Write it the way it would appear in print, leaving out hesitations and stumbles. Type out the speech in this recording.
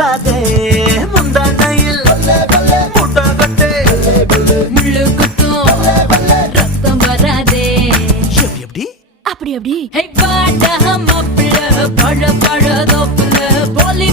கூடாதே முந்தானையில் முட்டை கட்டே முள்ளு குத்தும் ரத்தம் வராதே எப்படி எப்படி அப்படி அப்படி பாட்டா மாப்பிள்ள பழ பழ தோப்புல போலி